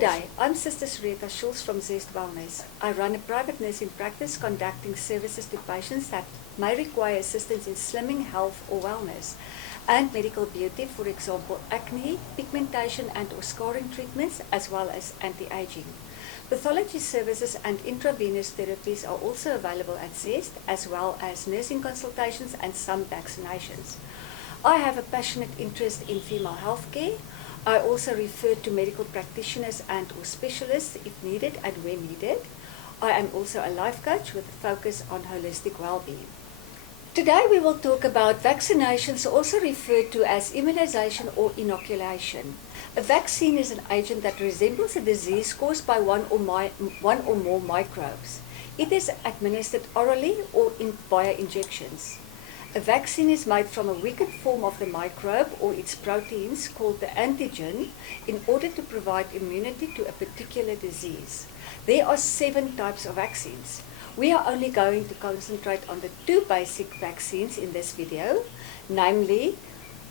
Good day, I'm Sr Sureta from Zest Wellness. I run a private nursing practice conducting services to patients that may require assistance in slimming, health or wellness, and medical beauty, for example, acne, pigmentation and or scarring treatments, as well as anti-aging. Pathology services and intravenous therapies are also available at Zest, as well as nursing consultations and some vaccinations. I have a passionate interest in female health care. I also refer to medical practitioners and or specialists if needed and when needed. I am also a life coach with a focus on holistic well-being. Today we will talk about vaccinations, also referred to as immunization or inoculation. A vaccine is an agent that resembles a disease caused by one or more microbes. It is administered orally or via injections. A vaccine is made from a weakened form of the microbe or its proteins called the antigen in order to provide immunity to a particular disease. There are 7 types of vaccines. We are only going to concentrate on the 2 basic vaccines in this video, namely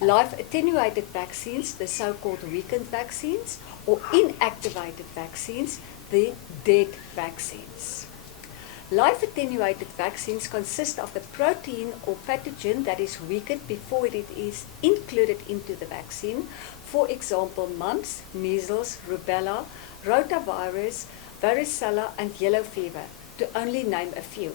live attenuated vaccines, the so-called weakened vaccines, or inactivated vaccines, the dead vaccines. Live attenuated vaccines consist of the protein or pathogen that is weakened before it is included into the vaccine. For example, mumps, measles, rubella, rotavirus, varicella and yellow fever, to only name a few.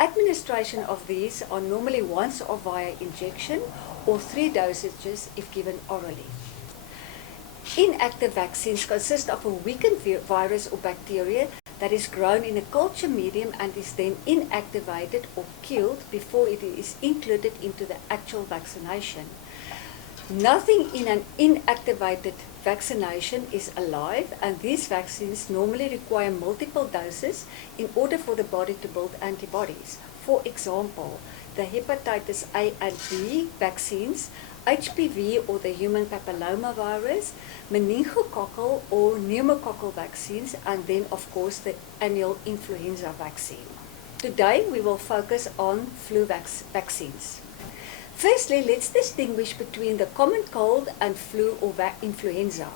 Administration of these are normally once or via injection or 3 dosages if given orally. Inactive vaccines consist of a weakened virus or bacteria that is grown in a culture medium and is then inactivated or killed before it is included into the actual vaccination. Nothing in an inactivated vaccination is alive, and these vaccines normally require multiple doses in order for the body to build antibodies. For example, the hepatitis A and B vaccines, HPV or the human papillomavirus, meningococcal or pneumococcal vaccines, and then of course the annual influenza vaccine. Today we will focus on flu vaccines. Firstly, let's distinguish between the common cold and flu or influenza.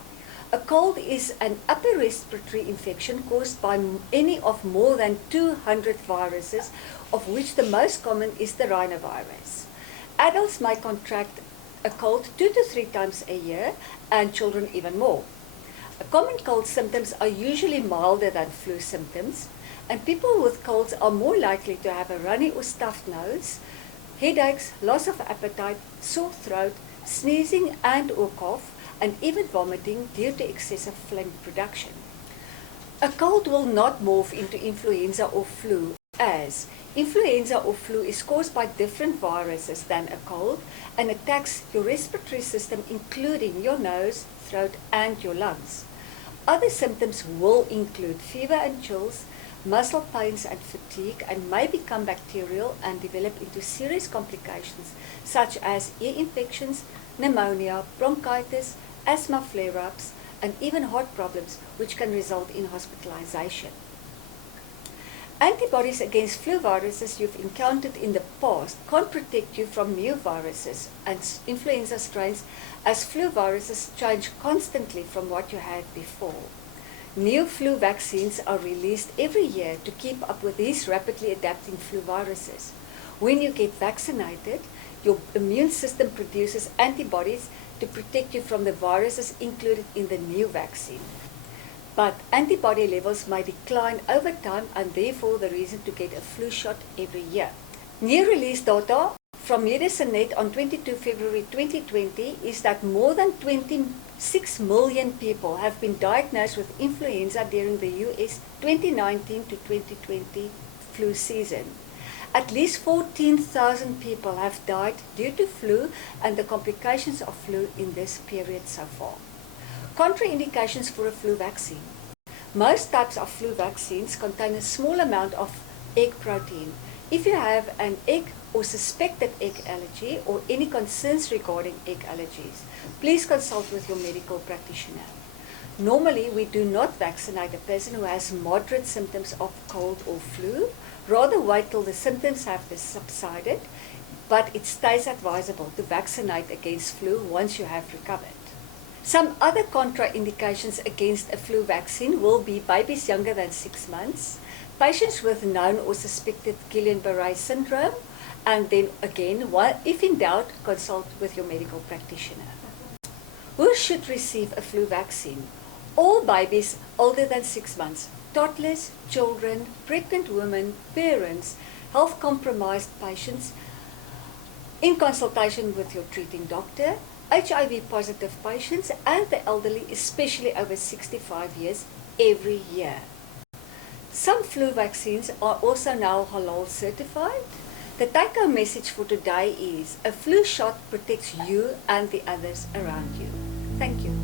A cold is an upper respiratory infection caused by any of more than 200 viruses, of which the most common is the rhinovirus. Adults may contract a cold 2 to 3 times a year, and children even more. Common cold symptoms are usually milder than flu symptoms, and people with colds are more likely to have a runny or stuffed nose, headaches, loss of appetite, sore throat, sneezing and or cough, and even vomiting due to excessive phlegm production. A cold will not morph into influenza or flu, as influenza or flu is caused by different viruses than a cold and attacks your respiratory system, including your nose, throat and your lungs. Other symptoms will include fever and chills, muscle pains and fatigue, and may become bacterial and develop into serious complications such as ear infections, pneumonia, bronchitis, asthma flare-ups, and even heart problems, which can result in hospitalization. Antibodies against flu viruses you've encountered in the past can't protect you from new viruses and influenza strains, as flu viruses change constantly from what you had before. New flu vaccines are released every year to keep up with these rapidly adapting flu viruses. When you get vaccinated, your immune system produces antibodies to protect you from the viruses included in the new vaccine. But antibody levels may decline over time, and therefore the reason to get a flu shot every year. New release data from Medicinet on 22 February 2020 is that more than 26 million people have been diagnosed with influenza during the US 2019 to 2020 flu season. At least 14,000 people have died due to flu and the complications of flu in this period so far. Contraindications for a flu vaccine. Most types of flu vaccines contain a small amount of egg protein. If you have an egg or suspected egg allergy or any concerns regarding egg allergies, please consult with your medical practitioner. Normally, we do not vaccinate a person who has moderate symptoms of cold or flu. Rather wait till the symptoms have subsided, but it stays advisable to vaccinate against flu once you have recovered. Some other contraindications against a flu vaccine will be babies younger than 6 months, patients with known or suspected Guillain-Barré syndrome, and then again, if in doubt, consult with your medical practitioner. Who should receive a flu vaccine? All babies older than 6 months, toddlers, children, pregnant women, parents, health compromised patients, in consultation with your treating doctor, HIV positive patients, and the elderly, especially over 65 years, every year. Some flu vaccines are also now Halal Certified. The take-home message for today is a flu shot protects you and the others around you. Thank you.